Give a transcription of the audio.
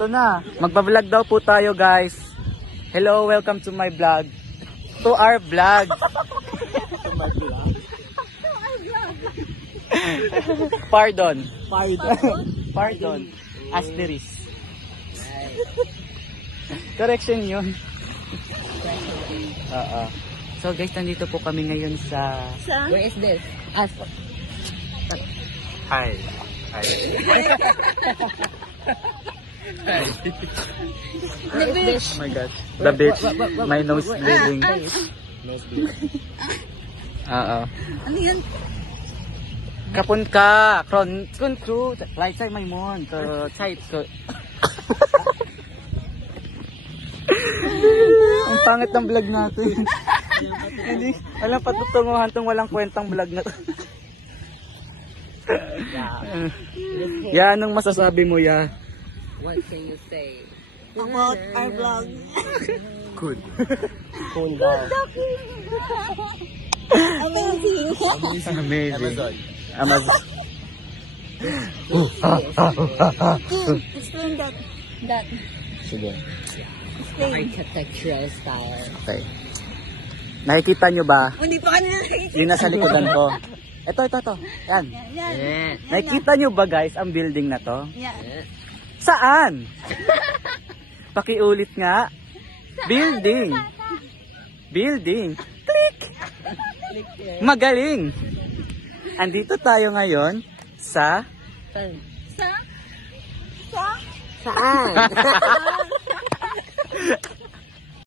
Ito na. Magpa-vlog daw po tayo, guys. Hello, welcome to my vlog. To our vlog. To my vlog. Pardon. Pardon. Asterisk. Correction yun. So guys, nandito po kami ngayon sa... Where is this? Hi. The beach. Oh my God. The beach. My nose bleeding. Ano yan? Kapun ka. Kun kru. Lai sai mai mon. Chai. Ang pangit ng vlog natin. Hindi. Alam, patutunguhan tong walang kwentang vlog na to. Ya, anong masasabi mo, Ya? What can you say? About our vlog. Good. Cool daw. Amazing. Amazing. Amazon. Explain that. Sige. Architectural style. Okay. Nakikita nyo ba? Hindi pa kanina nakikita. Yung nasa likodan ko. Ito. Yan. Yan. Nakikita nyo ba, guys, ang building na to? Yan. Saan? Pakiulit nga. Building. Click. Magaling. Andito tayo ngayon sa... Saan? Saan?